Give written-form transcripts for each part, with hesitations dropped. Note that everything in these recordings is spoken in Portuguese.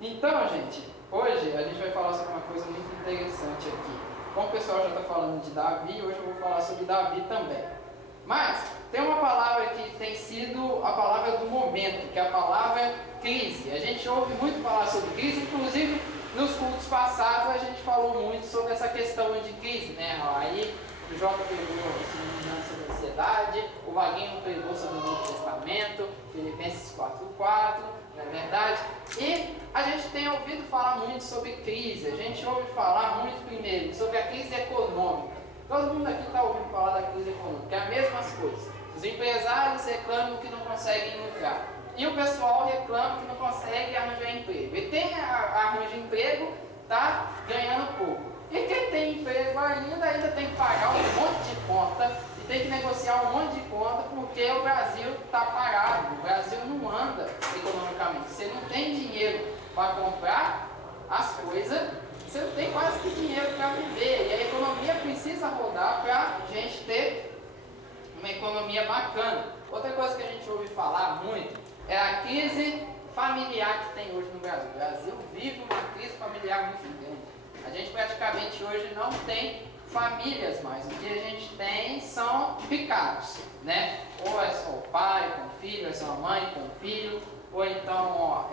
Então, gente, hoje a gente vai falar sobre uma coisa muito interessante aqui. Como o pessoal já está falando de Davi, hoje eu vou falar sobre Davi também. Mas tem uma palavra que tem sido a palavra do momento, que é a palavra crise. A gente ouve muito falar sobre crise, inclusive nos cultos passados a gente falou muito sobre essa questão de crise, né? Aí o Jota pregou sobre ansiedade, o Vaguinho pregou sobre o Novo Testamento, Filipenses 4:4, não é verdade? E a gente tem ouvido falar muito sobre crise, a gente ouve falar muito primeiro sobre a crise econômica. Todo mundo aqui está ouvindo falar da crise econômica, é as mesmas coisas. Os empresários reclamam que não conseguem lucrar. E o pessoal reclama que não consegue arranjar emprego. E quem arranja emprego está ganhando pouco. E quem tem emprego ainda tem que pagar um monte de conta e tem que negociar um monte de conta porque o Brasil está parado. O Brasil não anda economicamente. Você não tem dinheiro para comprar as coisas, você não tem quase que dinheiro para viver. E a economia precisa rodar para a gente ter uma economia bacana. Outra coisa que a gente ouve falar muito é a crise familiar que tem hoje no Brasil. O Brasil vive uma crise familiar muito grande. A gente praticamente hoje não tem famílias mais. O que a gente tem são picados, né? Ou é só o pai com o filho, ou é só a mãe com o filho, ou então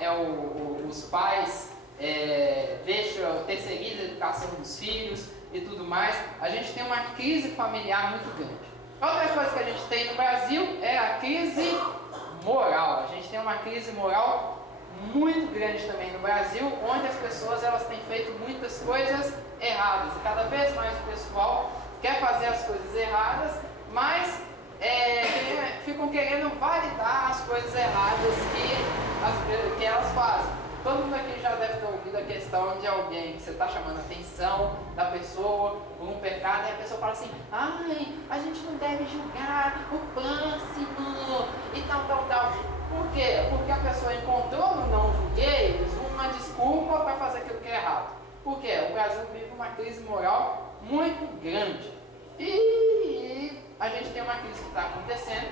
os pais terceirizam a educação dos filhos e tudo mais. A gente tem uma crise familiar muito grande. Outra coisa que a gente tem no Brasil é a crise moral. A gente tem uma crise moral muito grande também no Brasil, onde as pessoas elas têm feito muitas coisas erradas. E cada vez mais o pessoal quer fazer as coisas erradas, mas ficam querendo validar as coisas erradas que elas fazem. Todo mundo aqui já deve ter ouvido a questão de alguém que você está chamando a atenção da pessoa por um pecado, e a pessoa fala assim: ai, a gente não deve julgar o próximo e tal. Por quê? Porque a pessoa encontrou no não julguei uma desculpa para fazer aquilo que é errado. Por quê? O Brasil vive uma crise moral muito grande. E a gente tem uma crise que está acontecendo.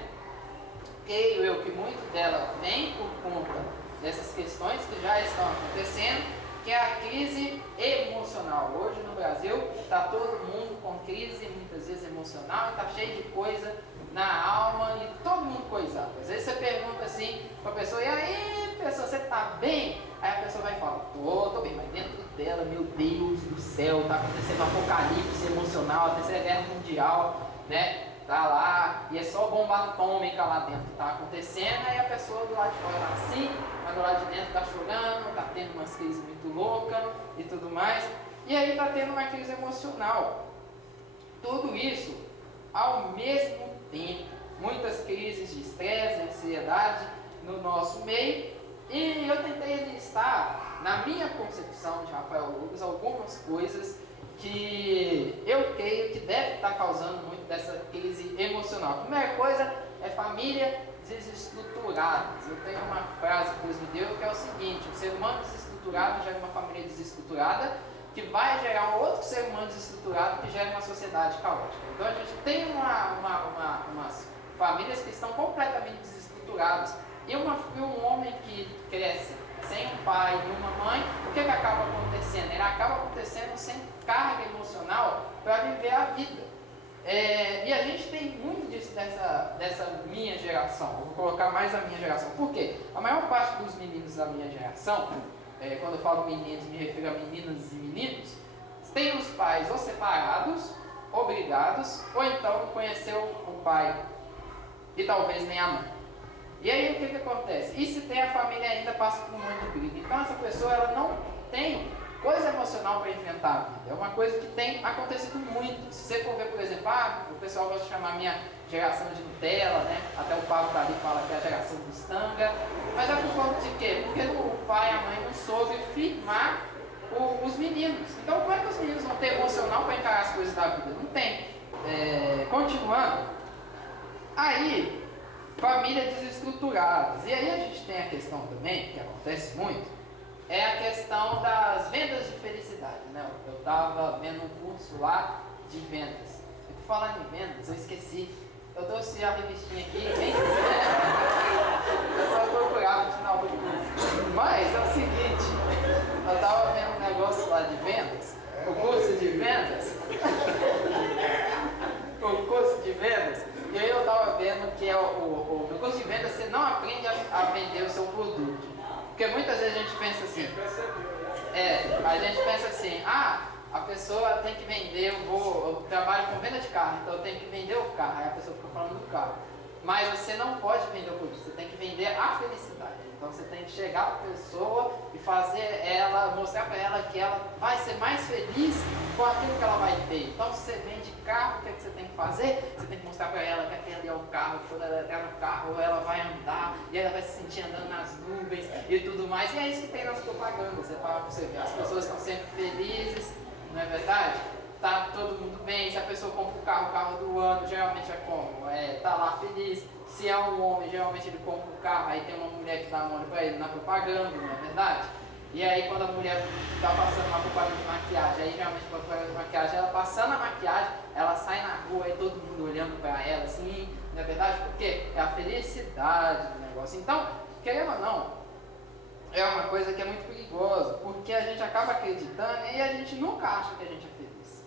Creio eu que muito dela vem por conta dessas questões que já estão acontecendo, que é a crise emocional. Hoje no Brasil está todo mundo com crise, muitas vezes emocional, e está cheio de coisa na alma e todo mundo coisado. Às vezes você pergunta assim para a pessoa: e aí, pessoa, você está bem? Aí a pessoa vai falar: tô bem, mas dentro dela, meu Deus do céu, está acontecendo um apocalipse emocional, a terceira guerra mundial, né? Tá lá, e é só bomba atômica lá dentro que está acontecendo, aí a pessoa do lado de fora está assim, mas do lado de dentro está chorando, está tendo umas crises muito loucas e tudo mais, e aí está tendo uma crise emocional. Tudo isso ao mesmo tempo, muitas crises de estresse, ansiedade no nosso meio, e eu tentei listar, na minha concepção de Rafael Lucas, algumas coisas que eu creio que deve estar causando muito dessa crise emocional. A primeira coisa é família desestruturada. Eu tenho uma frase que Deus me deu que é o seguinte: o ser humano desestruturado gera uma família desestruturada, que vai gerar um outro ser humano desestruturado, que gera uma sociedade caótica. Então a gente tem umas famílias que estão completamente desestruturadas. E um homem que cresce sem um pai e uma mãe, o que acaba acontecendo? Ele acaba acontecendo sem carga emocional para viver a vida. E a gente tem muito disso dessa minha geração. Eu vou colocar mais a minha geração. Por quê? A maior parte dos meninos da minha geração, quando eu falo meninos, me refiro a meninas e meninos, tem os pais ou separados, obrigados, ou então conheceu o pai e talvez nem a mãe. E aí o que acontece? E se tem a família ainda passa por um monte de briga. Então essa pessoa ela não tem coisa emocional para enfrentar a vida. É uma coisa que tem acontecido muito. Se você for ver, por exemplo, o pessoal gosta de chamar a minha geração de Nutella, né? Até o Pablo tá ali fala que é a geração dos tanga. Mas é por conta de quê? Porque o pai e a mãe não soube firmar os meninos. Então como é que os meninos vão ter emocional para encarar as coisas da vida? Não tem. Continuando. Aí famílias desestruturadas. E aí a gente tem a questão também, que acontece muito, é a questão das vendas de felicidade, né? Eu estava vendo um curso lá de vendas. E por falar em vendas, eu esqueci. Eu trouxe a revistinha aqui, bem quiser. Eu só procurar no final do curso. Mas é o seguinte, negócio lá de vendas, o curso de vendas. O curso de vendas. E aí eu estava vendo que no curso de vendas você não aprende a vender o seu produto. Porque muitas vezes a gente pensa assim, a pessoa tem que vender, eu trabalho com venda de carro, então eu tenho que vender o carro, aí a pessoa fica falando do carro. Mas você não pode vender o produto, você tem que vender a felicidade. Então você tem que chegar para a pessoa e fazer ela, mostrar para ela que ela vai ser mais feliz com aquilo que ela vai ter. Então se você vende carro, o que, é que você tem que fazer? Você tem que mostrar para ela que aquele ali é o carro, que quando ela entrar no carro ela vai andar e ela vai se sentir andando nas nuvens e tudo mais. E é isso que tem nas propagandas, você fala para você ver, as pessoas estão sempre felizes, não é verdade? Tá todo mundo bem, se a pessoa compra o carro do ano, geralmente é como? Tá lá feliz. Se é um homem, geralmente ele compra o carro, aí tem uma mulher que dá mole pra ele na propaganda, não é verdade? E aí quando a mulher tá passando uma propaganda de maquiagem, aí geralmente a propaganda de maquiagem, ela passando a maquiagem, ela sai na rua e todo mundo olhando pra ela assim, não é verdade? Porque é a felicidade do negócio. Então, querendo ou não, é uma coisa que é muito perigosa, porque a gente acaba acreditando e a gente nunca acha que a gente é feliz.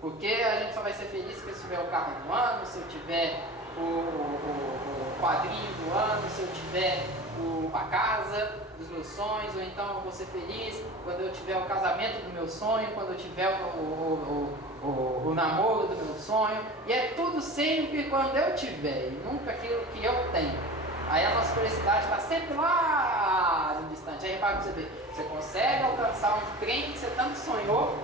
Porque a gente só vai ser feliz se eu tiver o carro do ano, se eu tiver o quadrinho do ano, se eu tiver a casa dos meus sonhos, ou então eu vou ser feliz quando eu tiver o casamento do meu sonho, quando eu tiver o namoro do meu sonho. E é tudo sempre quando eu tiver, e nunca aquilo que eu tenho. Aí a nossa felicidade está sempre lá no distante. Aí repara pra você ver, você consegue alcançar um trem que você tanto sonhou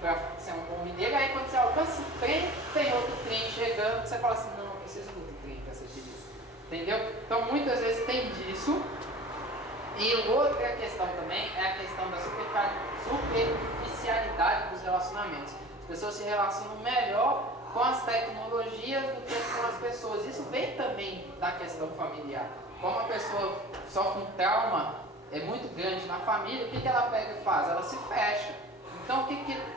para ser um bom mineiro, aí quando você alcança o trem, tem outro trem chegando, você fala assim, não, eu preciso do outro trem para ser feliz. Entendeu? Então muitas vezes tem disso. E outra questão também é a questão da superficialidade dos relacionamentos. As pessoas se relacionam melhor com as tecnologias do que com as pessoas. Isso vem também da questão familiar. Como a pessoa sofre um trauma muito grande na família, o que ela pega e faz? Ela se fecha. Então o que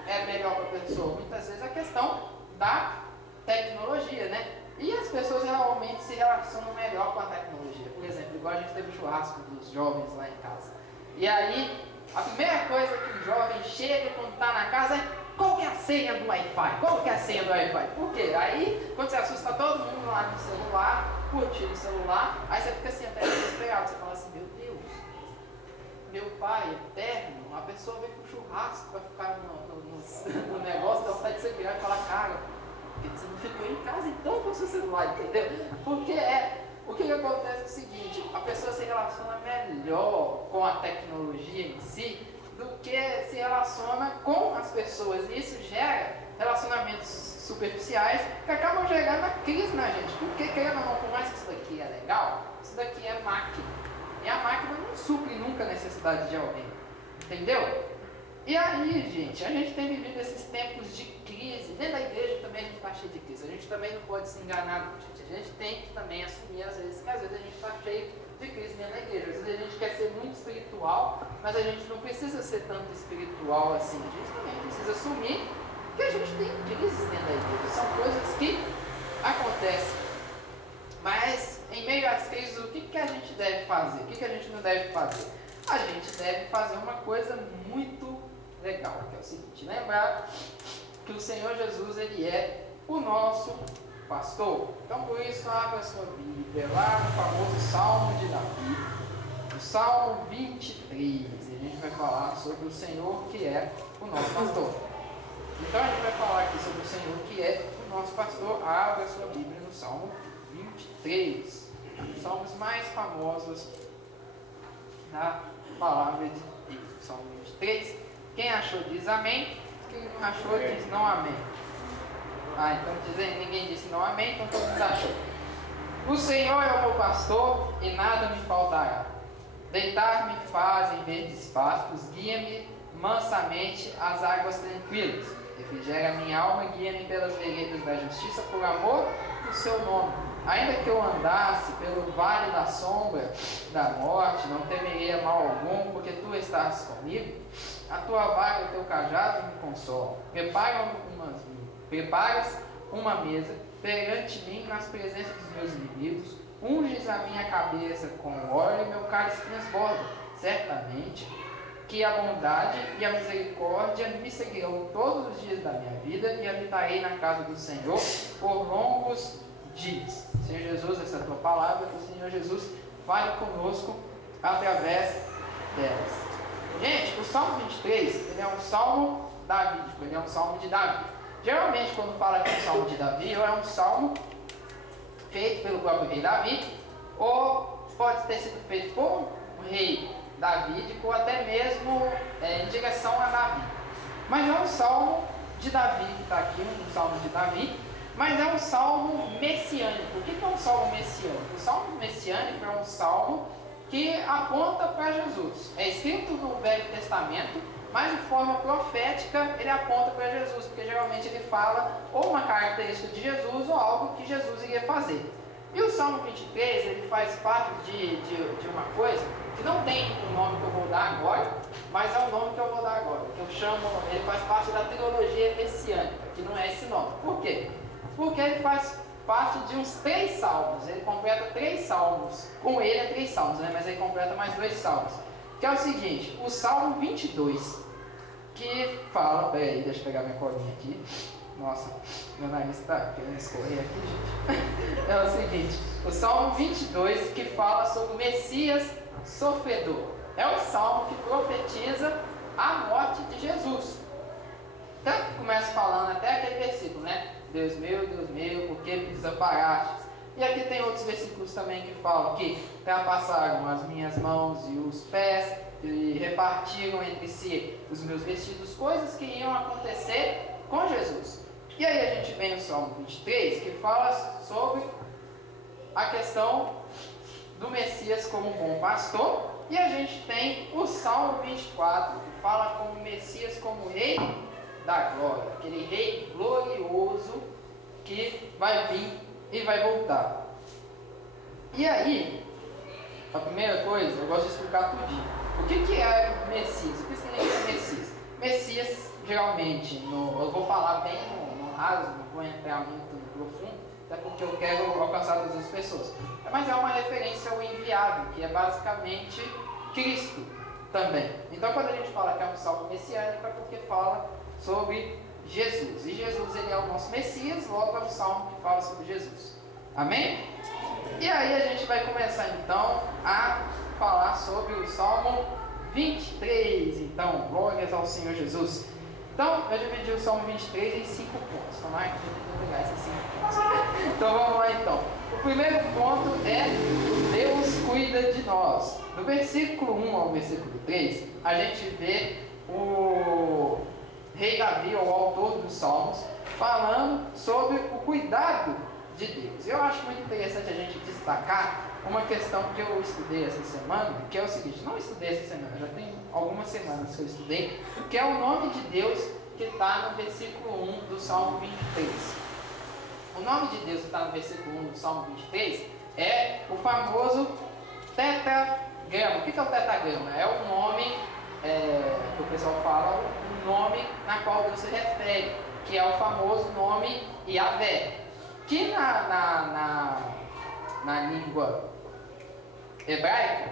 é melhor para a pessoa? Muitas vezes a questão da tecnologia, né? E as pessoas realmente se relacionam melhor com a tecnologia. Por exemplo, igual a gente teve o churrasco dos jovens lá em casa. E aí, a primeira coisa que o jovem chega quando está na casa é: qual que é a senha do Wi-Fi? Qual que é a senha do Wi-Fi? Por quê? Aí, quando você assusta todo mundo lá no celular, curtindo o celular, aí você fica assim até desesperado. Você fala assim: meu Deus, meu pai eterno, a pessoa vem pro churrasco para ficar no negócio, dá vontade de você virar e falar: cara, você não ficou em casa então com o seu celular, entendeu? Porque o que acontece é o seguinte: a pessoa se relaciona melhor com a tecnologia em si do que se relaciona com as pessoas, e isso gera relacionamentos superficiais que acabam gerando a crise na gente, porque querendo ou não, por mais que isso daqui é legal, isso daqui é máquina, e a máquina não supre nunca a necessidade de alguém, entendeu? E aí, gente, a gente tem vivido esses tempos de crise. Dentro da igreja também a gente está cheio de crise. A gente também não pode se enganar, não, gente. A gente tem que também assumir, às vezes, que às vezes a gente está cheio de crise dentro da igreja. Às vezes a gente quer ser muito espiritual, mas a gente não precisa ser tanto espiritual assim. A gente também precisa assumir que a gente tem crises dentro da igreja. São coisas que acontecem. Mas, em meio às crises, o que a gente deve fazer? O que a gente não deve fazer? A gente deve fazer uma coisa muito legal, que é o seguinte: lembrar que o Senhor Jesus, ele é o nosso pastor. Então, por isso, abra a sua Bíblia lá no famoso Salmo de Davi, o Salmo 23, e a gente vai falar sobre o Senhor que é o nosso pastor. Então, a gente vai falar aqui sobre o Senhor que é o nosso pastor. Abra a sua Bíblia no Salmo 23, um dos salmos mais famosos da palavra de Deus. Salmo 23. Quem achou diz amém, quem não achou diz não amém. Então ninguém disse não amém, então todo mundo achou. O Senhor é o meu pastor e nada me faltará. Deitar-me faz em verdes pastos, guia-me mansamente às águas tranquilas. Refrigera a minha alma, guia-me pelas veredas da justiça, por amor do seu nome. Ainda que eu andasse pelo vale da sombra da morte, não temerei mal algum, porque tu estás comigo. A tua vara e o teu cajado me consolam. Preparas uma mesa perante mim nas presenças dos meus inimigos. Unges a minha cabeça com óleo e meu cálice transborda. Certamente que a bondade e a misericórdia me seguirão todos os dias da minha vida e habitarei na casa do Senhor por longos dias. Senhor Jesus, essa é a tua palavra, que o Senhor Jesus fale conosco através delas. Gente, o Salmo 23, ele é um salmo davídico, ele é um salmo de Davi. Geralmente, quando fala que é um salmo de Davi, ou é um salmo feito pelo próprio rei Davi, ou pode ter sido feito por um rei davídico, ou até mesmo em direção a Davi. Mas é um salmo de Davi que está aqui, um salmo de Davi, mas é um salmo messiânico. O que é um salmo messiânico? O salmo messiânico é um salmo que aponta para Jesus. É escrito no Velho Testamento, mas de forma profética ele aponta para Jesus, porque geralmente ele fala ou uma característica de Jesus ou algo que Jesus iria fazer. E o Salmo 23, ele faz parte de uma coisa que não tem o nome que eu vou dar agora, mas é o nome que eu vou dar agora, que eu chamo, ele faz parte da trilogia messiânica, que não é esse nome. Por quê? Porque ele faz parte de uns 3 salmos, ele completa 3 salmos, com ele é 3 salmos, né? Mas ele completa mais 2 salmos, que é o seguinte, o Salmo 22, que fala, peraí, deixa eu pegar minha colinha aqui, nossa, meu nariz está querendo escorrer aqui, gente, é o seguinte, o Salmo 22, que fala sobre o Messias sofredor, é o salmo que profetiza a morte de Jesus. Tanto que começa falando até aquele versículo, né? Deus meu, por que me desamparaste? E aqui tem outros versículos também que falam que trapassaram as minhas mãos e os pés e repartiram entre si os meus vestidos, coisas que iam acontecer com Jesus. E aí a gente vem no Salmo 23, que fala sobre a questão do Messias como bom pastor, e a gente tem o Salmo 24, que fala como o Messias como rei da glória, aquele rei glorioso que vai vir e vai voltar. E aí, a primeira coisa, eu gosto de explicar tudinho. O que é Messias? O que significa Messias? Messias, geralmente, eu vou falar bem no raso, não vou entrar muito no profundo, até porque eu quero alcançar todas as pessoas. Mas é uma referência ao enviado, que é basicamente Cristo também. Então, quando a gente fala que é um salmo messiânico, é porque fala sobre Jesus. E Jesus, ele é o nosso Messias, logo é um salmo que fala sobre Jesus. Amém? E aí a gente vai começar então a falar sobre o Salmo 23. Então, glórias ao Senhor Jesus. Então, eu dividi o Salmo 23 em 5 pontos. Tomara que a gente não pegar esses 5 pontos. Então, vamos lá então. O primeiro ponto é Deus cuida de nós. No versículo 1 ao versículo 3, a gente vê o rei Davi, ou o autor dos Salmos, falando sobre o cuidado de Deus. Eu acho muito interessante a gente destacar uma questão que eu estudei essa semana, que é o seguinte, não estudei essa semana, já tem algumas semanas que eu estudei, que é o nome de Deus que está no versículo 1 do Salmo 23. O nome de Deus que está no versículo 1 do Salmo 23 é o famoso tetragrama. O que é o tetragrama? É o nome que o pessoal fala, o nome na qual Deus se refere, que é o famoso nome Yahvé, que na língua hebraica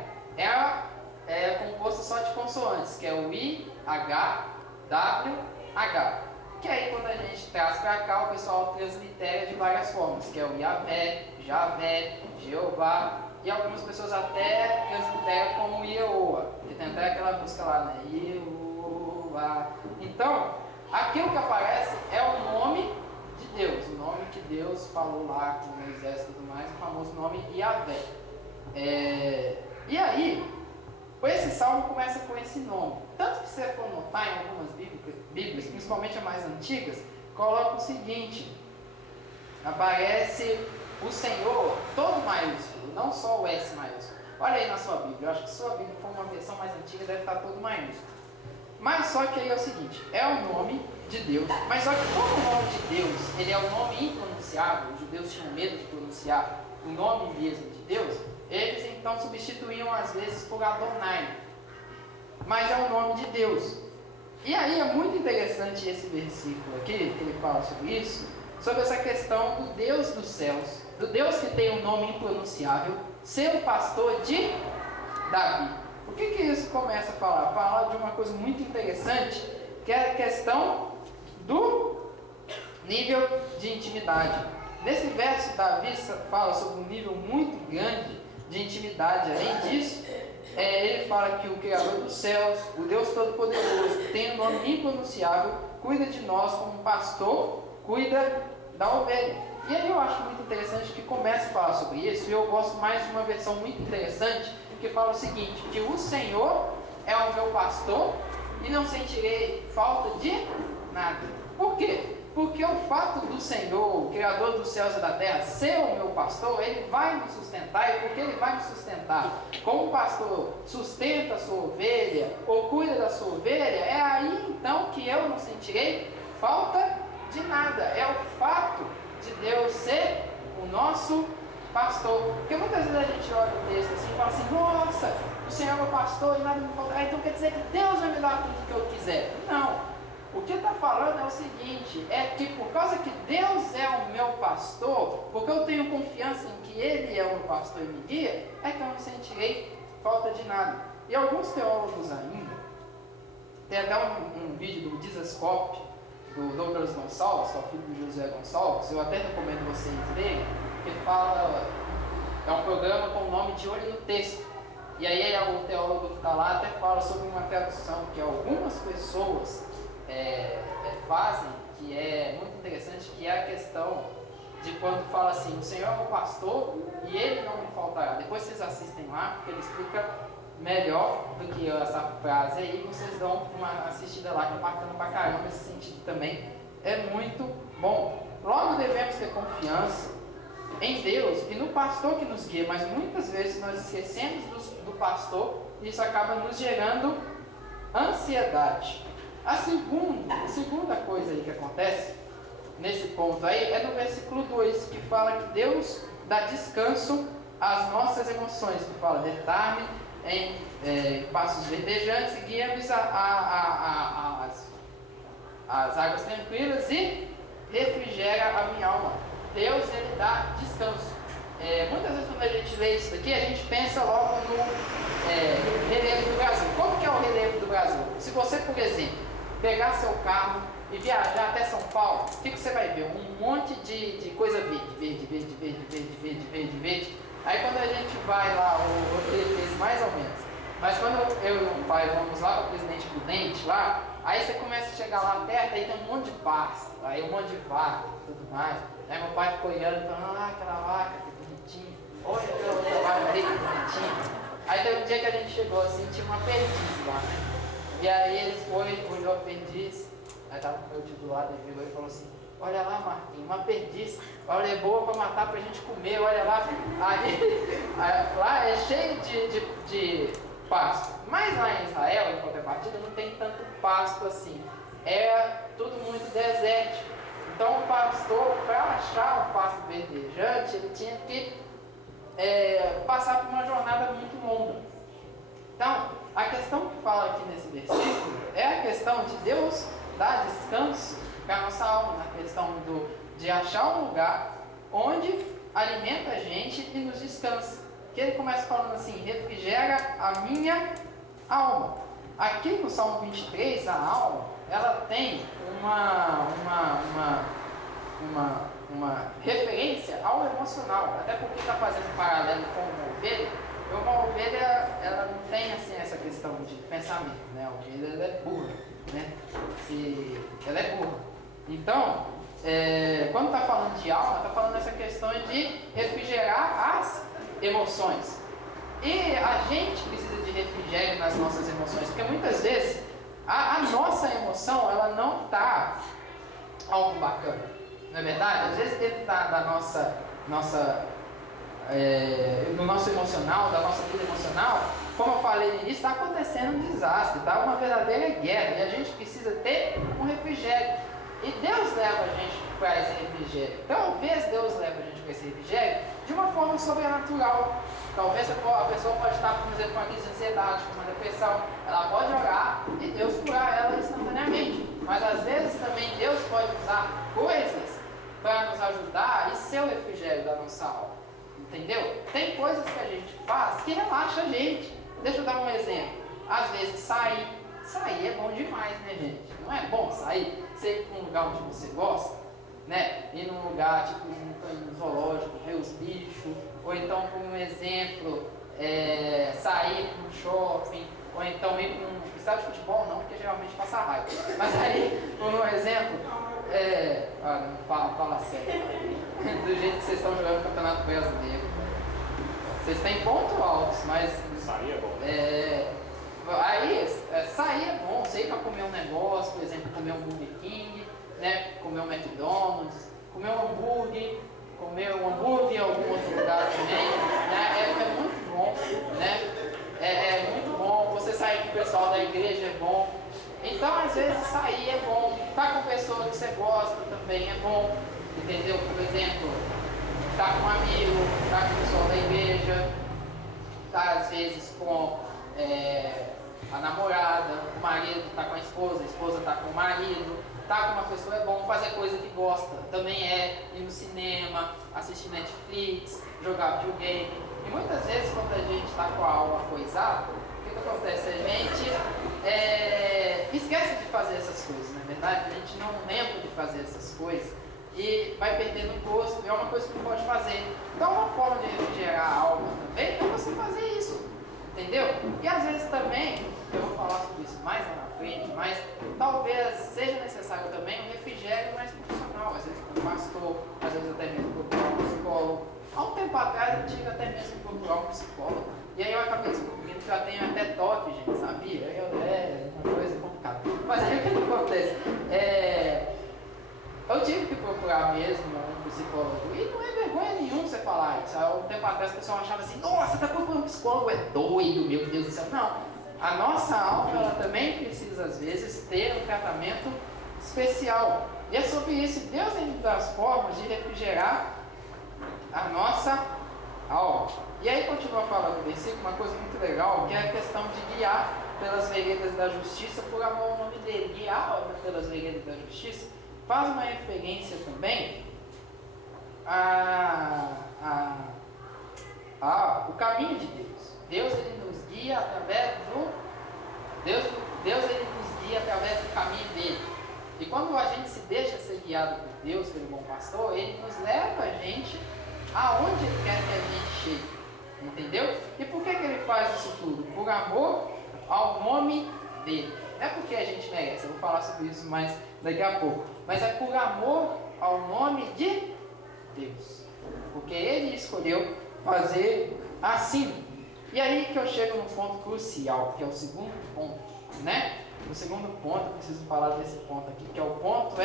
é composto só de consoantes, que é o I, H, W, H. Que aí quando a gente traz para cá, o pessoal translitera de várias formas, que é o Yahvé, Javé, Jeová, e algumas pessoas até transliteram como Ieoa, que tem até aquela música lá, né? Ieoa. Então, aquilo que aparece é o nome de Deus, o nome que Deus falou lá com Moisés e tudo mais, o famoso nome Yahvé. E aí, esse salmo começa com esse nome. Tanto que se você for notar em algumas Bíblias, principalmente as mais antigas, coloca o seguinte: aparece o Senhor todo maiúsculo, não só o S maiúsculo. Olha aí na sua Bíblia, eu acho que se sua Bíblia for uma versão mais antiga, deve estar todo maiúsculo. Mas só que aí é o seguinte, é o nome de Deus, mas só que como o nome de Deus, ele é o nome impronunciável, os judeus tinham medo de pronunciar o nome mesmo de Deus, eles então substituíam às vezes por Adonai, mas é o nome de Deus. E aí é muito interessante esse versículo aqui, que ele fala sobre isso, sobre essa questão do Deus dos céus, do Deus que tem um nome impronunciável, ser o pastor de Davi. O que isso começa a falar? Fala de uma coisa muito interessante, que é a questão do nível de intimidade. Nesse verso, Davi fala sobre um nível muito grande de intimidade. Além disso, ele fala que o Criador dos céus, o Deus Todo-Poderoso, tem um nome impronunciável, cuida de nós como um pastor cuida da ovelha. E aí eu acho muito interessante que começa a falar sobre isso, e eu gosto mais de uma versão muito interessante, que fala o seguinte, que o Senhor é o meu pastor e não sentirei falta de nada. Por quê? Porque o fato do Senhor, o Criador dos céus e da terra, ser o meu pastor, Ele vai me sustentar, e porque Ele vai me sustentar, como o pastor sustenta a sua ovelha, ou cuida da sua ovelha, é aí então que eu não sentirei falta de nada. É o fato de Deus ser o nosso pastor. Porque muitas vezes a gente olha o texto assim e fala assim, nossa, o Senhor é meu pastor e nada me falta. Então quer dizer que Deus vai me dar tudo que eu quiser. Não. O que está falando é o seguinte, é que por causa que Deus é o meu pastor, porque eu tenho confiança em que Ele é o meu pastor e me guia, é que eu não sentirei falta de nada. E alguns teólogos ainda, tem até um vídeo do Dizascope, do Douglas Gonçalves, que é o filho do José Gonçalves, eu até recomendo vocês verem, que fala, é um programa com o nome de Olho no Texto. E aí o teólogo que está lá até fala sobre uma tradução que algumas pessoas fazem, que é muito interessante, que é a questão de quando fala assim, o Senhor é o pastor e Ele não me faltará. Depois vocês assistem lá, porque ele explica melhor do que essa frase aí, vocês dão uma assistida lá, que é bacana pra caramba, esse sentido também é muito bom. Logo devemos ter confiança em Deus e no pastor que nos guia, mas muitas vezes nós esquecemos do pastor e isso acaba nos gerando ansiedade. A segunda coisa aí que acontece nesse ponto aí é no versículo 2, que fala que Deus dá descanso às nossas emoções, que fala, deitar-me em passos verdejantes e guia-me às águas tranquilas e refrigera a minha alma. Deus, Ele dá descanso. Muitas vezes quando a gente lê isso daqui, a gente pensa logo no relevo do Brasil. Como que é o relevo do Brasil? Se você, por exemplo, pegar seu carro e viajar até São Paulo, o que você vai ver? Um monte de coisa verde. Aí quando a gente vai lá, o Rodrigo fez mais ou menos, mas quando eu e o pai vamos lá para o Presidente Prudente, lá, aí você começa a chegar lá perto, aí tem um monte de pasto, aí um monte de vaca e tudo mais. Aí meu pai ficou olhando e falando, aquela vaca, que bonitinha, olha aquela outra vaca ali, que bonitinha. Aí teve um dia que a gente chegou assim, tinha uma perdiz lá, né? E aí eles foram, olhou a perdiz, aí tava com o meu tio do lado, ele virou e falou assim, olha lá, Marquinhos, uma perdiz, olha, é boa para matar pra gente comer, olha lá. Aí lá é cheio de pasto. Mas lá em Israel, em contrapartida, não tem tanto pasto assim. É tudo muito desértico. Então o pastor, para achar um pasto verdejante, ele tinha que passar por uma jornada muito longa. Então, a questão que fala aqui nesse versículo é a questão de Deus dar descanso para a nossa alma, na questão de achar um lugar onde alimenta a gente e nos descansa. Que ele começa falando assim, refrigera a minha alma. Aqui no Salmo 23, a alma, ela tem uma referência ao emocional, até porque está fazendo um paralelo com uma ovelha. Uma ovelha, ela não tem assim essa questão de pensamento, né? A ovelha, ela é burra, né? Ela é burra. Então, quando está falando de alma, está falando dessa questão de refrigerar as emoções. E a gente precisa de refrigério nas nossas emoções, porque muitas vezes a nossa emoção, ela não está algo bacana, não é verdade? Às vezes dentro da no nosso emocional, da nossa vida emocional, como eu falei no início, está acontecendo um desastre, está uma verdadeira guerra, e a gente precisa ter um refrigério. E Deus leva a gente para esse refrigério. Talvez Deus leve a gente para esse refrigério de uma forma sobrenatural. Talvez a pessoa pode estar, por exemplo, com uma crise de ansiedade, com uma depressão. Ela pode orar e Deus curar ela instantaneamente. Mas às vezes também Deus pode usar coisas para nos ajudar e ser o refrigério da nossa alma. Entendeu? Tem coisas que a gente faz que relaxa a gente. Deixa eu dar um exemplo. Às vezes sair é bom demais, né, gente? Não é bom sair? Você ir para um lugar onde você gosta, né? Ir num lugar tipo um zoológico, ver os bichos, ou então, por um exemplo, sair para um shopping, ou então ir para um estádio de futebol, não, porque geralmente passa raiva. Mas aí, por um exemplo, fala sério, do jeito que vocês estão jogando o Campeonato Brasileiro. Vocês têm pontos altos, mas sair é bom. Sair é bom, sei para comer um negócio, por exemplo, comer um Burger King, né? Comer um McDonald's, comer um hambúrguer em algum outro lugar também, né? É muito bom, né? É muito bom, você sair com o pessoal da igreja é bom. Então, às vezes, sair é bom, estar com pessoas que você gosta também é bom, entendeu? Por exemplo, estar com um amigo, estar com o pessoal da igreja, estar às vezes com a namorada, o marido está com a esposa está com o marido, estar com uma pessoa é bom, fazer coisa que gosta, também ir no cinema, assistir Netflix, jogar videogame. E muitas vezes quando a gente está com a alma coisada, o que acontece? A gente esquece de fazer essas coisas, na verdade, a gente não lembra de fazer essas coisas e vai perdendo o gosto, é uma coisa que não pode fazer. Então uma forma de refrigerar a alma também é você fazer isso, entendeu? E às vezes também, eu vou falar sobre isso mais lá na frente, mas talvez seja necessário também um refrigério mais profissional, às vezes com um pastor, às vezes até mesmo procurar um psicólogo. Há um tempo atrás eu tive até mesmo que procurar um psicólogo, e aí eu acabei descobrindo que já tenho até toque, gente, sabia? É uma coisa complicada. Mas aí o que acontece? Eu tive que procurar mesmo um psicólogo, e não é vergonha nenhuma você falar isso. Há um tempo atrás o pessoal achava assim, nossa, tá procurando um psicólogo, é doido, meu Deus do céu. Não, a nossa alma, ela também precisa às vezes ter um tratamento especial. E é sobre isso, Deus tem das formas de refrigerar a nossa alma. E aí continua falando o versículo, uma coisa muito legal, que é a questão de guiar pelas veredas da justiça por amor ao nome dele. Guiar pelas veredas da justiça faz uma referência também o caminho de Deus. Deus ele nos guia através Deus ele nos guia através do caminho dele. E quando a gente se deixa ser guiado por Deus, pelo bom pastor, ele nos leva a gente aonde ele quer que a gente chegue. Entendeu? E por que ele faz isso tudo? Por amor ao nome dele. Não é porque a gente merece, eu vou falar sobre isso mais daqui a pouco. Mas é por amor ao nome de Deus. Porque ele escolheu fazer assim. E aí que eu chego num ponto crucial, que é o segundo ponto, né? O segundo ponto, eu preciso falar desse ponto aqui, que é o ponto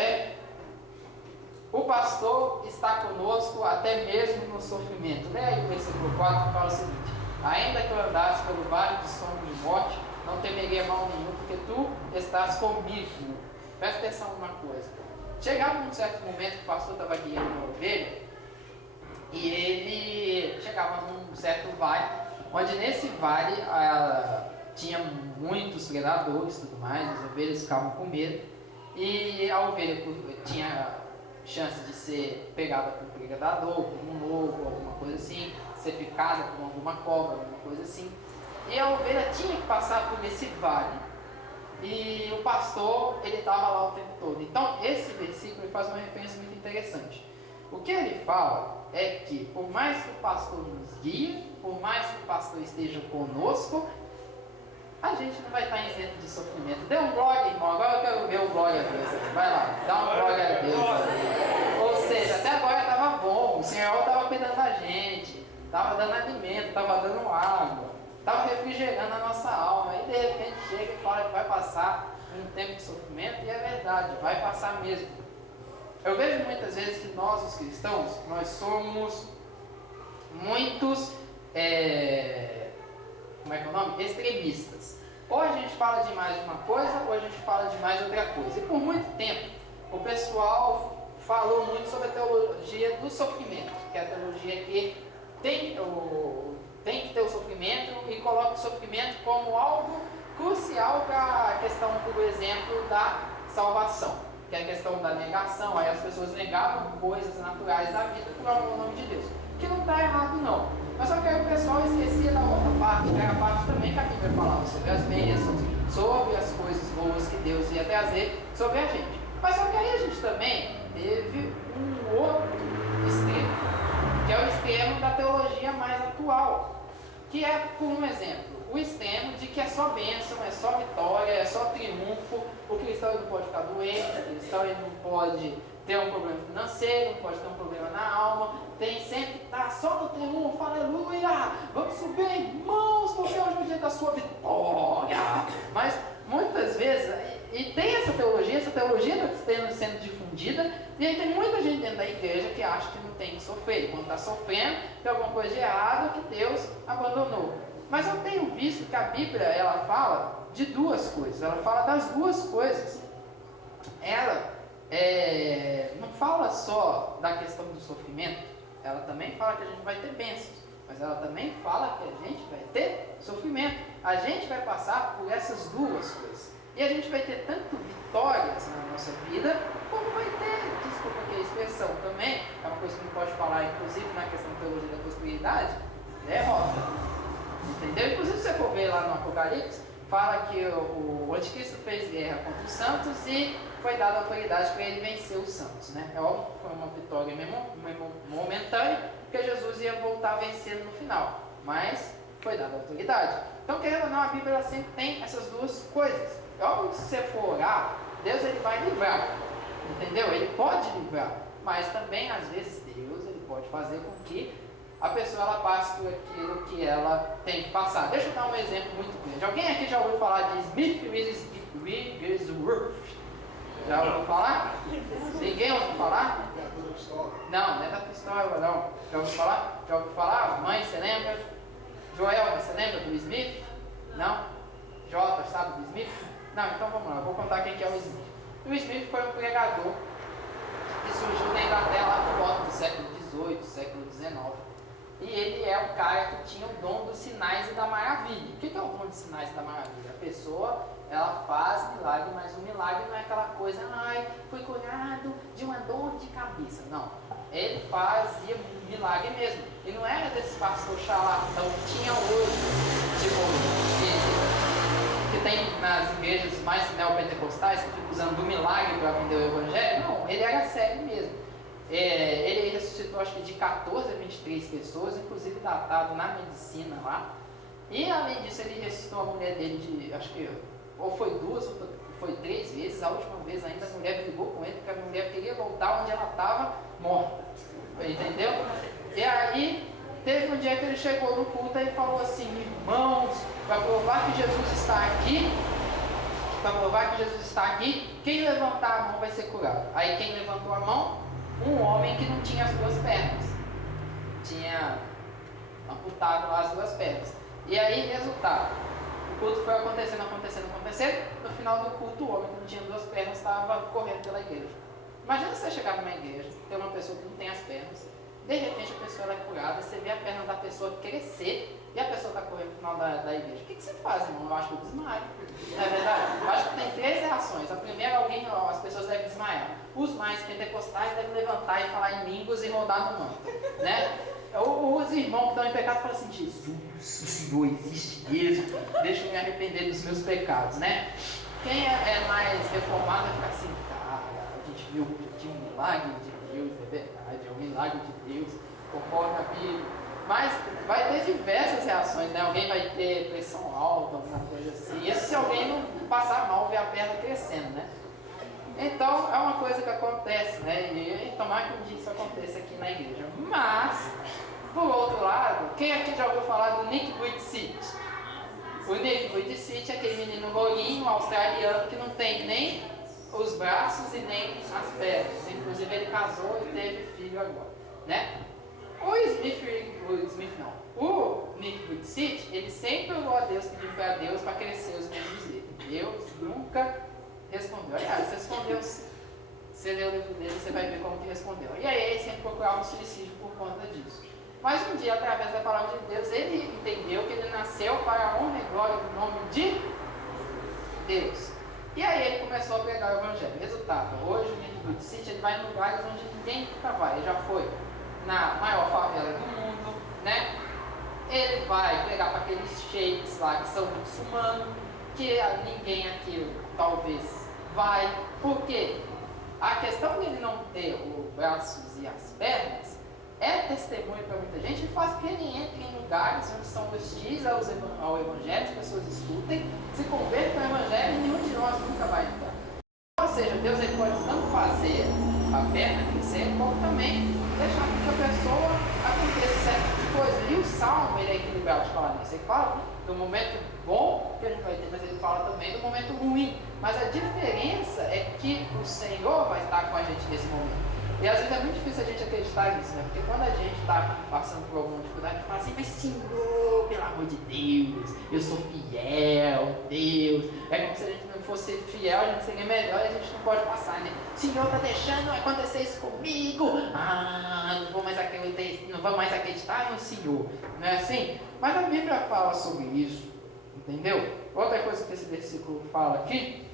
o pastor está conosco até mesmo no sofrimento. Leia aí o versículo 4, que fala o seguinte: ainda que eu andasse pelo vale de sombra de morte, não temeria mal nenhum, porque tu estás comigo. Presta atenção numa coisa. Chegava num certo momento que o pastor estava guiando uma ovelha, e ele chegava num certo vale, onde nesse vale tinha muitos predadores e tudo mais, as ovelhas ficavam com medo, e a ovelha tinha chance de ser pegada por um predador, por um lobo, alguma coisa assim, ser picada por alguma cobra, alguma coisa assim. E a ovelha tinha que passar por esse vale. E o pastor, ele estava lá o tempo todo. Então, esse versículo ele faz uma referência muito interessante. O que ele fala é que, por mais que o pastor nos guie, por mais que o pastor esteja conosco, a gente não vai estar isento de sofrimento. Dê um glória, irmão. Agora eu quero ver o glória a Deus. Vai lá, dá um glória a Deus. Ou seja, até agora estava bom. O Senhor estava cuidando da gente, estava dando alimento, estava dando água, estava refrigerando a nossa alma. Aí de repente chega e fala que vai passar um tempo de sofrimento, e é verdade, vai passar mesmo. Eu vejo muitas vezes que nós, os cristãos, nós somos muitos, como é que é o nome? Extremistas. Ou a gente fala demais de uma coisa, ou a gente fala demais de outra coisa. E por muito tempo, o pessoal falou muito sobre a teologia do sofrimento, que é a teologia que tem que ter o sofrimento e coloca o sofrimento como algo crucial para a questão, por exemplo, da salvação, que é a questão da negação. Aí as pessoas negavam coisas naturais da vida por amor ao nome de Deus, que não está errado não. Mas só que aí o pessoal esquecia da outra parte, que era a parte também que a Bíblia falava sobre as bênçãos, sobre as coisas boas que Deus ia trazer sobre a gente. Mas só que aí a gente também teve um outro extremo, que é o extremo da teologia mais atual, que é, por um exemplo, o extremo de que é só bênção, é só vitória, é só triunfo, o cristão não pode ficar doente, o cristão não pode ter um problema financeiro, não pode ter um problema na alma, tem sempre que estar só no triunfo, aleluia, vamos subir, irmãos, porque hoje é o dia da sua vitória. Mas muitas vezes, e tem essa teologia está sendo difundida, e aí tem muita gente dentro da igreja que acha que não tem que sofrer, e quando está sofrendo, tem alguma coisa de errado que Deus abandonou. Mas eu tenho visto que a Bíblia, ela fala de duas coisas, ela fala das duas coisas. Ela não fala só da questão do sofrimento, ela também fala que a gente vai ter bênçãos, mas ela também fala que a gente vai ter sofrimento. A gente vai passar por essas duas coisas. E a gente vai ter tanto vitórias na nossa vida, como vai ter, desculpa aqui a expressão também, é uma coisa que não pode falar, inclusive na questão da teologia da prosperidade, derrota. Entendeu? Inclusive, se você for ver lá no Apocalipse, fala que o anticristo fez guerra contra os santos e foi dada autoridade para ele vencer os santos, né? É óbvio que foi uma vitória momentânea, porque Jesus ia voltar vencendo no final, mas foi dada autoridade. Então, querendo ou não, a Bíblia sempre tem essas duas coisas. É óbvio que se você for orar, Deus ele vai livrar, entendeu? Ele pode livrar, mas também, às vezes, Deus ele pode fazer com que a pessoa ela passe por aquilo que ela tem que passar. Deixa eu dar um exemplo muito grande. Alguém aqui já ouviu falar de Smith Wigglesworth? Já ouviu falar? Ninguém ouviu falar? Não, não é da pistola não. Já ouviu falar? Já ouviu falar? Mãe, você lembra? Joel, você lembra do Smith? Não? Jota, sabe do Smith? Não, então vamos lá, eu vou contar quem que é o Smith. O Smith foi um pregador que surgiu na Inglaterra lá por volta do século XVIII, século XIX. E ele é o cara que tinha o dom dos sinais e da maravilha. O que é o dom dos sinais e da maravilha? A pessoa, ela faz milagre, mas o milagre não é aquela coisa, ai, fui curado de uma dor de cabeça. Não, ele fazia milagre mesmo. E não era desse pastor charlatão que tinha hoje, tipo, que tem nas igrejas mais neopentecostais, que ficam usando o milagre para vender o evangelho. Não, ele era sério mesmo. Ele ressuscitou acho que de 14 a 23 pessoas, inclusive datado na medicina lá. E além disso ele ressuscitou a mulher dele de, acho que ou foi 2 ou foi 3 vezes. A última vez ainda a mulher brigou com ele porque a mulher queria voltar onde ela estava morta, entendeu? E aí teve um dia que ele chegou no culto e falou assim: irmãos, para provar que Jesus está aqui, quem levantar a mão vai ser curado. Aí quem levantou a mão? Um homem que não tinha as 2 pernas, tinha amputado as 2 pernas. E aí, resultado, o culto foi acontecendo. No final do culto, o homem que não tinha 2 pernas estava correndo pela igreja. Imagina você chegar numa igreja, ter uma pessoa que não tem as pernas, de repente a pessoa é curada, você vê a perna da pessoa crescer e a pessoa está correndo no final da igreja. O que você faz, irmão? Eu acho que eu desmaio. Não é verdade? Eu acho que tem 3 reações. A primeira, as pessoas devem desmaiar. Os mais pentecostais devem levantar e falar em línguas e rodar no manto, né? Os irmãos que estão em pecado falam assim: Jesus, o Senhor existe mesmo, deixa eu me arrepender dos meus pecados, né? Quem é mais reformado vai ficar assim: cara, a gente viu que um milagre de Deus, é verdade, é um milagre de Deus, concorda na Bíblia. Mas vai ter diversas reações, né? Alguém vai ter pressão alta, alguma coisa assim. Isso se alguém não passar mal, ver a perna crescendo, né? Então, é uma coisa que acontece, né? E tomara que um dia isso aconteça aqui na igreja. Mas, por outro lado, quem aqui já ouviu falar do Nick Vujicic? O Nick Vujicic é aquele menino lourinho, australiano, que não tem nem os braços e nem as pernas. Inclusive, ele casou e teve filho agora, né? O Nick Vujicic, ele sempre orou a Deus, pediu para Deus para crescer os membros dele. Deus nunca respondeu. Aliás, você respondeu, você lê o livro dele, você vai ver como que respondeu. E aí ele sempre procurava um suicídio por conta disso. Mas um dia, através da palavra de Deus, ele entendeu que ele nasceu para a honra e glória do nome de Deus. E aí ele começou a pregar o evangelho. Resultado, hoje o Nick Vujicic, ele vai em lugares onde ninguém nunca vai. Ele já foi na maior favela do mundo, né? ele vai pegar para aqueles sheiks lá que são muçulmanos, que ninguém aqui talvez vai. Por quê? A questão dele não ter os braços e as pernas é testemunho para muita gente e faz que ele entre em lugares onde são hostis ao Evangelho, as pessoas escutem, se convertam ao Evangelho e nenhum de nós nunca vai entrar. Ou seja, Deus ele pode tanto fazer a perna crescer, como também deixar que a pessoa aconteça certo tipo de coisa. E o Salmo ele é equilibrado de falar nisso. Ele fala do momento bom que a gente vai ter, mas ele fala também do momento ruim. Mas a diferença é que o Senhor vai estar com a gente nesse momento. E às vezes é muito difícil a gente acreditar nisso, né? Porque quando a gente está passando por alguma dificuldade, a gente fala assim, mas Senhor, pelo amor de Deus, eu sou fiel, Deus. É como se a gente não fosse fiel, a gente seria melhor e a gente não pode passar, né? O Senhor está deixando acontecer isso comigo. Não vou mais acreditar no Senhor. Não é assim? Mas a Bíblia fala sobre isso, entendeu? Outra coisa que esse versículo fala aqui,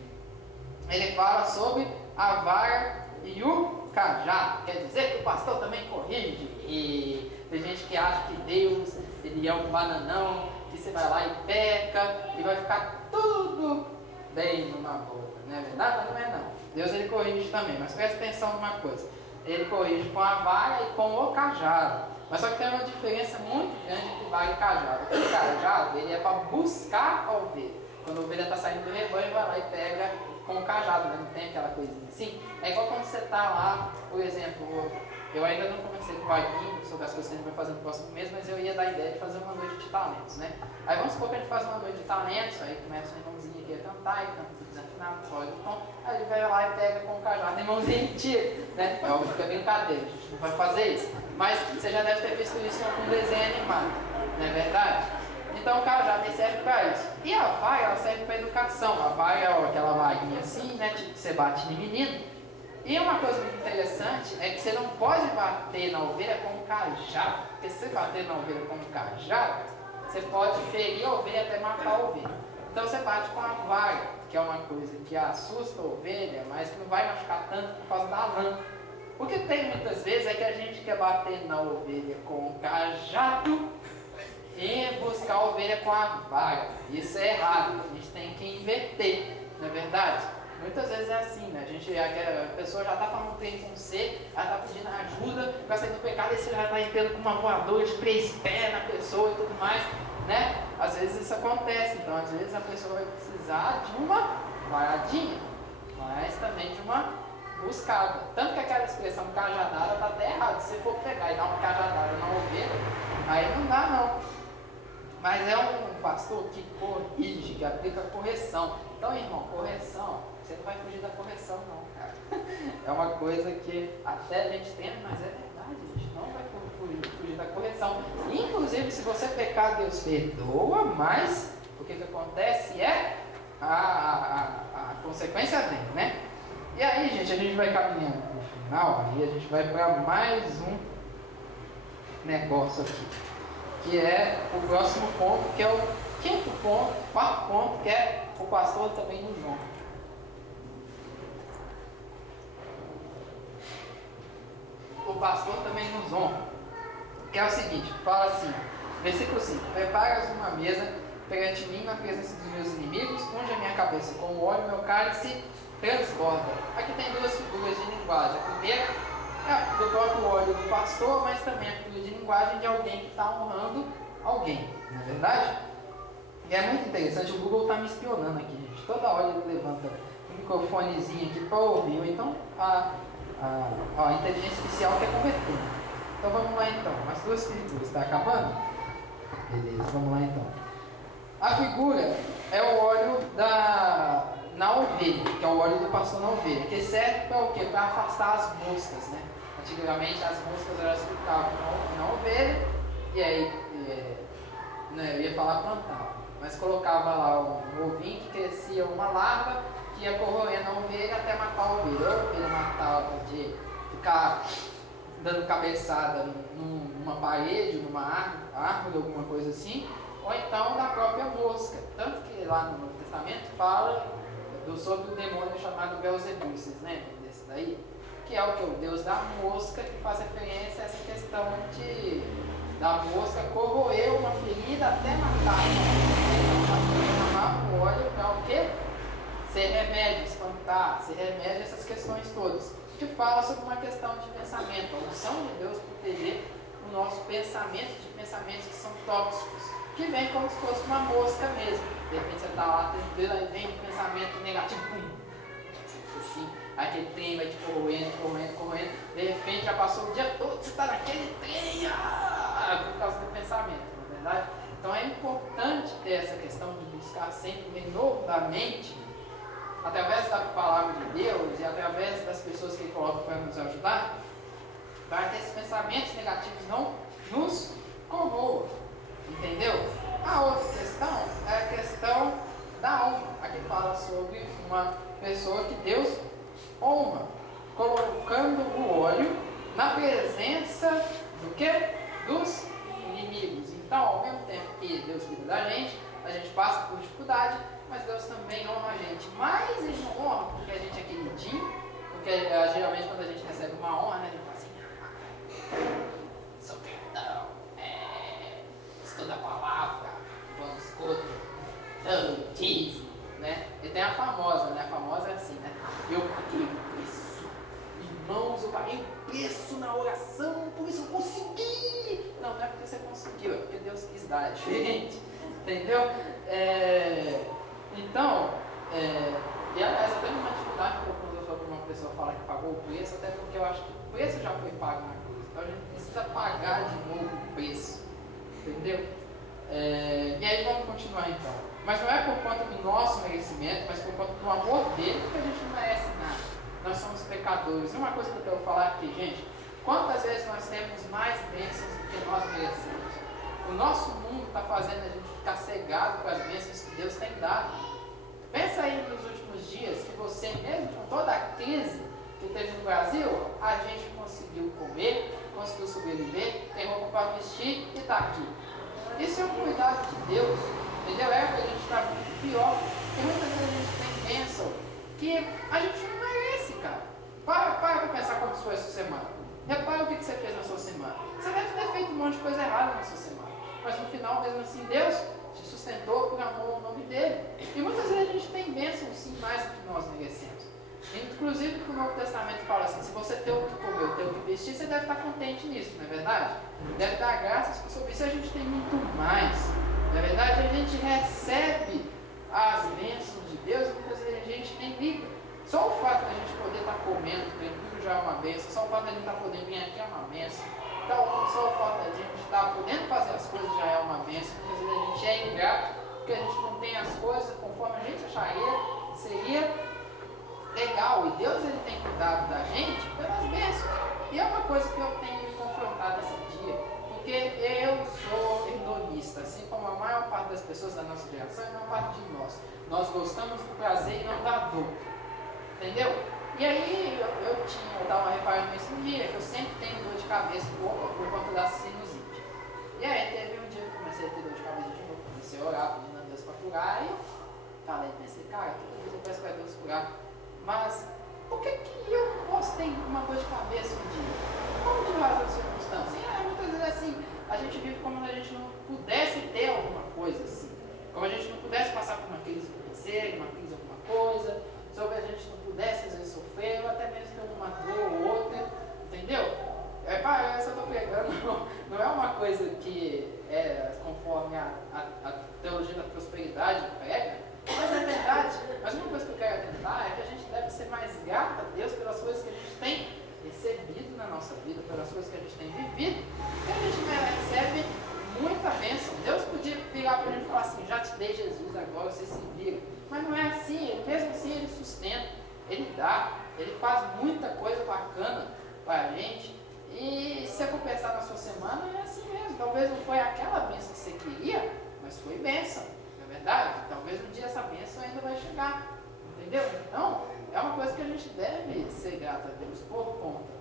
ele fala sobre a vara e o cajado. Quer dizer que o pastor também corrige. E tem gente que acha que Deus ele é um bananão, que você vai lá e peca e vai ficar tudo bem numa boa. Não é verdade? Mas não é não. Deus ele corrige também, mas presta atenção numa coisa. Ele corrige com a vara e com o cajado. Mas só que tem uma diferença muito grande entre vara e cajado. O cajado ele é para buscar a ovelha. Quando a ovelha está saindo do rebanho, vai lá e pega com o cajado, né? Não tem aquela coisinha assim. É igual quando você está lá, por exemplo, eu ainda não comecei com o Vaguinho sobre as coisas que a gente vai fazer no próximo mês, mas eu ia dar a ideia de fazer uma noite de talentos, né? Aí vamos supor que a gente faz uma noite de talentos, aí começa o irmãozinho aqui a cantar, e canta tudo desafinado, fora do tom, aí ele vai lá e pega com o cajado, irmãozinho, tira, né? É óbvio que é brincadeira, a gente não vai fazer isso. Mas você já deve ter visto isso em algum desenho animado, não é verdade? Então o cajado serve para isso. E a vara ela serve para educação. A vara é aquela varinha assim, né? Tipo que você bate em menino. E uma coisa muito interessante é que você não pode bater na ovelha com o cajado. Porque se você bater na ovelha com o cajado, você pode ferir a ovelha até matar a ovelha. Então você bate com a vara, que é uma coisa que assusta a ovelha, mas que não vai machucar tanto por causa da lã. O que tem muitas vezes é que a gente quer bater na ovelha com o cajado e buscar a ovelha com a vara. Isso é errado, a gente tem que inverter, não é verdade? Muitas vezes é assim, né? A pessoa já está falando trem com você, ela está pedindo ajuda para sair do pecado, e você já está entrando com uma voadora de 3 pés na pessoa e tudo mais, né? Às vezes isso acontece, então às vezes a pessoa vai precisar de uma varadinha, mas também de uma buscada. Tanto que aquela expressão cajadada está até errada. Se você for pegar e dar uma cajadada na ovelha, aí não dá não. Mas é um pastor que corrige, que aplica correção. Então, irmão, correção, você não vai fugir da correção não, cara. É uma coisa que até a gente teme, mas é verdade, a gente não vai fugir da correção. Inclusive, se você pecar, Deus perdoa, mas o que acontece é a consequência vem, né? E aí, gente, a gente vai caminhando no final, e a gente vai para mais um negócio aqui, que é o próximo ponto, que é o quarto ponto, que é o pastor também nos honra. O pastor também nos honra, que é o seguinte, fala assim, versículo 5, preparas uma mesa perante mim na presença dos meus inimigos, unge a minha cabeça com o óleo, meu cálice transborda. Aqui tem duas figuras de linguagem. A primeira é do próprio óleo do pastor, mas também a figura de linguagem de alguém que está honrando alguém, não é verdade? E é muito interessante, o Google está me espionando aqui, gente. Toda hora ele levanta um microfonezinho aqui para ouvir, ou então a inteligência artificial quer converter. Então vamos lá então, as duas figuras, está acabando? Beleza, vamos lá então. A figura é o óleo na ovelha, que é o óleo do pastor na ovelha, que serve para o quê? Para afastar as moscas, né? Antigamente as moscas elas ficavam na ovelha, e aí, eu ia falar plantava, mas colocava lá um ovinho que crescia uma larva, que ia corroendo a ovelha até matar a ovelha. Ou a ovelha matava de ficar dando cabeçada numa parede, numa árvore, alguma coisa assim, ou então da própria mosca. Tanto que lá no Novo Testamento fala sobre o demônio chamado Beelzebub, vocês lembram desse daí? Que é o que? O deus da mosca, que faz referência a essa questão da mosca corroeu uma ferida até matar. Derramava o óleo para o quê? Ser remédio, espantar, ser remédio, essas questões todas. Que fala sobre uma questão de pensamento, a unção de Deus proteger o nosso pensamento, de pensamentos que são tóxicos, que vem como se fosse uma mosca mesmo. De repente você está lá tranquilo, aí vem um pensamento negativo, pum, assim, aquele trem vai te corroendo, de repente já passou o dia todo, você está naquele trem, por causa do pensamento, não é verdade? Então é importante ter essa questão de buscar sempre o renovo da mente, através da palavra de Deus e através das pessoas que Ele coloca para nos ajudar, para que esses pensamentos negativos não nos corroam, entendeu? A outra questão é a questão da honra. Aqui fala sobre uma pessoa que Deus honra, colocando o óleo na presença do quê? Dos inimigos. Então, ao mesmo tempo que Deus cuida da gente, a gente passa por dificuldade, mas Deus também honra a gente. Mas Ele não honra porque a gente é queridinho, porque geralmente quando a gente recebe uma honra, né, a gente fala assim, sou perdão, estuda a palavra, vamos contra, dízimo, né? E tem a famosa, né? A famosa é assim, né? Eu paguei o preço, irmãos, eu paguei o preço na oração, por isso eu consegui. Não é porque você conseguiu, é porque Deus quis dar, é diferente, entendeu? Então, e aliás, eu tenho uma dificuldade quando uma pessoa fala que pagou o preço, até porque eu acho que o preço já foi pago na cruz, então a gente precisa pagar de novo o preço, entendeu? E aí vamos continuar então. Mas não é por conta do nosso merecimento, mas por conta do amor dele, que a gente não merece nada. Nós somos pecadores. E uma coisa que eu quero falar aqui, gente, quantas vezes nós temos mais bênçãos do que nós merecemos? O nosso mundo está fazendo a gente ficar cegado com as bênçãos que Deus tem dado. Pensa aí nos últimos dias que você, mesmo com toda a crise que teve no Brasil, a gente conseguiu comer, conseguiu sobreviver, tem roupa para vestir e está aqui. Isso é um cuidado de Deus, entendeu? É que a gente está muito pior, porque muitas vezes a gente tem bênção que a gente não merece, cara. Para pensar como foi a sua semana. Repara o que você fez na sua semana. Você deve ter feito um monte de coisa errada na sua semana, mas no final, mesmo assim, Deus te sustentou por amor ao nome dele. E muitas vezes a gente tem bênçãos sim mais do que nós merecemos. Inclusive porque o Novo Testamento fala assim, se você tem o que comer, tem o que vestir, você deve estar contente nisso, não é verdade? Deve dar graças sobre isso, a gente tem muito mais. Na verdade, a gente recebe as bênçãos de Deus e muitas vezes a gente nem liga. Só o fato de a gente poder estar comendo tranquilo já é uma bênção, só o fato de a gente estar podendo vir aqui é uma bênção. Então, só o fato de a gente estar podendo fazer as coisas já é uma bênção, muitas vezes a gente é ingrato, porque a gente não tem as coisas conforme a gente acharia, seria legal, e Deus ele tem cuidado da gente pelas bênçãos. E é uma coisa que eu tenho me confrontado esse dia, porque eu sou hedonista, assim como a maior parte das pessoas da nossa geração e a maior parte de nós. Nós gostamos do prazer e não da dor, entendeu? E aí eu estava reparando nisso um dia, que eu sempre tenho dor de cabeça por conta da sinusite. E aí teve um dia que eu comecei a ter dor de cabeça de novo, comecei a orar, pedindo a Deus para curar, e eu pensei, cara, toda vez eu peço para Deus curar. Mas por que eu não posso ter uma dor de cabeça um dia? Como de razão de circunstância? Muitas vezes assim, a gente vive como se a gente não pudesse ter alguma coisa assim. Como a gente não pudesse passar por uma crise financeira, uma crise alguma coisa, sobre a gente não pudesse às vezes sofrer, ou até mesmo ter uma dor ou outra, entendeu? Parece que eu estou pegando, não é uma coisa que é conforme a teologia da prosperidade prega, mas é verdade. Mas uma coisa que eu quero atentar é que a gente deve ser mais grato a Deus pelas coisas que a gente tem recebido na nossa vida, pelas coisas que a gente tem vivido, porque a gente recebe muita bênção. Deus podia virar para a gente e falar assim, já te dei Jesus, agora você se vira. Mas não é assim, mesmo assim ele sustenta, ele dá, ele faz muita coisa bacana para a gente. E se você for pensar na sua semana, é assim mesmo. Talvez não foi aquela bênção que você queria, mas foi bênção. Verdade? Talvez um dia essa bênção ainda vai chegar, entendeu? Então, é uma coisa que a gente deve ser grato a Deus por conta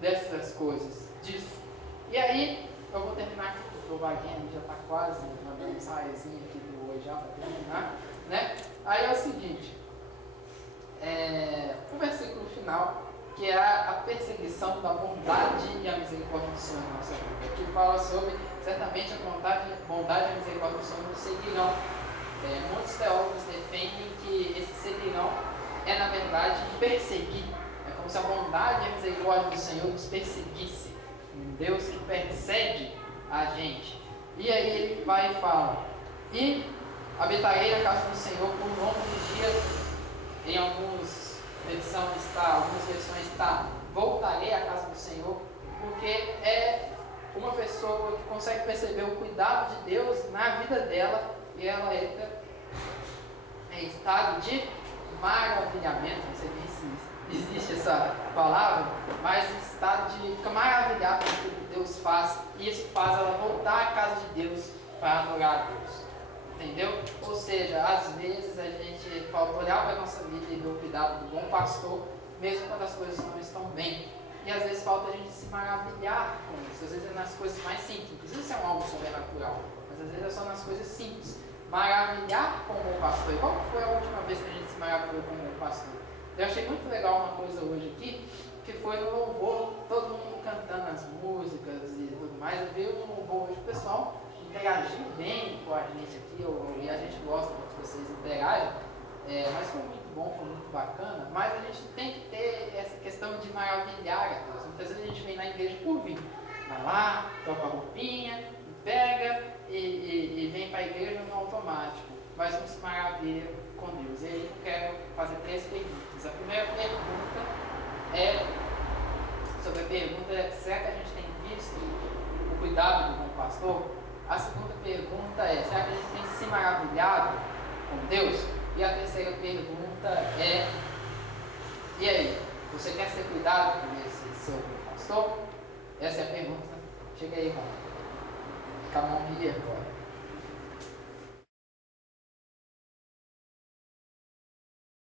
dessas coisas, disso. E aí, eu vou terminar aqui, porque o Vaguinho já está quase mandando um saiozinho aqui do hoje já para terminar, né? Aí é o seguinte, o versículo final, que é a perseguição da bondade e a misericórdia do Senhor na nossa vida, que fala sobre certamente a bondade e a misericórdia do Senhor nos seguirão. Muitos teólogos defendem que esse seguirão é, na verdade, perseguir. É como se a bondade e a misericórdia do Senhor nos perseguisse. Um Deus que persegue a gente. E aí ele vai e fala: e habitarei na casa do Senhor por longos dias. Em algumas versões está voltarei à casa do Senhor, porque é uma pessoa que consegue perceber o cuidado de Deus na vida dela, e ela entra em estado de maravilhamento. Não sei nem se existe essa palavra, mas estado de ficar maravilhado com o que Deus faz, e isso faz ela voltar à casa de Deus para adorar a Deus. Entendeu? Ou seja, às vezes a gente falta olhar para a nossa vida e ver o cuidado do bom pastor, mesmo quando as coisas não estão bem. E às vezes falta a gente se maravilhar com isso. Às vezes é nas coisas mais simples. Não precisa ser algo sobrenatural, mas às vezes é só nas coisas simples. Maravilhar com o bom pastor. E qual foi a última vez que a gente se maravilhou com o bom pastor? Eu achei muito legal uma coisa hoje aqui, que foi no louvor, todo mundo cantando as músicas e tudo mais. Eu vi no louvor hoje o pessoal interagir bem com a gente aqui, e a gente gosta quando vocês interagem, mas foi muito bom, foi muito bacana. Mas a gente tem que ter essa questão de maravilhar a Deus. Muitas vezes a gente vem na igreja por vir, vai lá, toca a roupinha, pega e vem para a igreja no automático, mas não se maravilha com Deus. E aí eu quero fazer 3 perguntas. A primeira pergunta é sobre a pergunta: será que a gente tem visto o cuidado do bom pastor? A segunda pergunta é: será que a gente tem se maravilhado com Deus? E a terceira pergunta é: e aí, você quer ser cuidado por esse seu pastor? Essa é a pergunta. Chega aí, irmão. Fica a mão aí agora.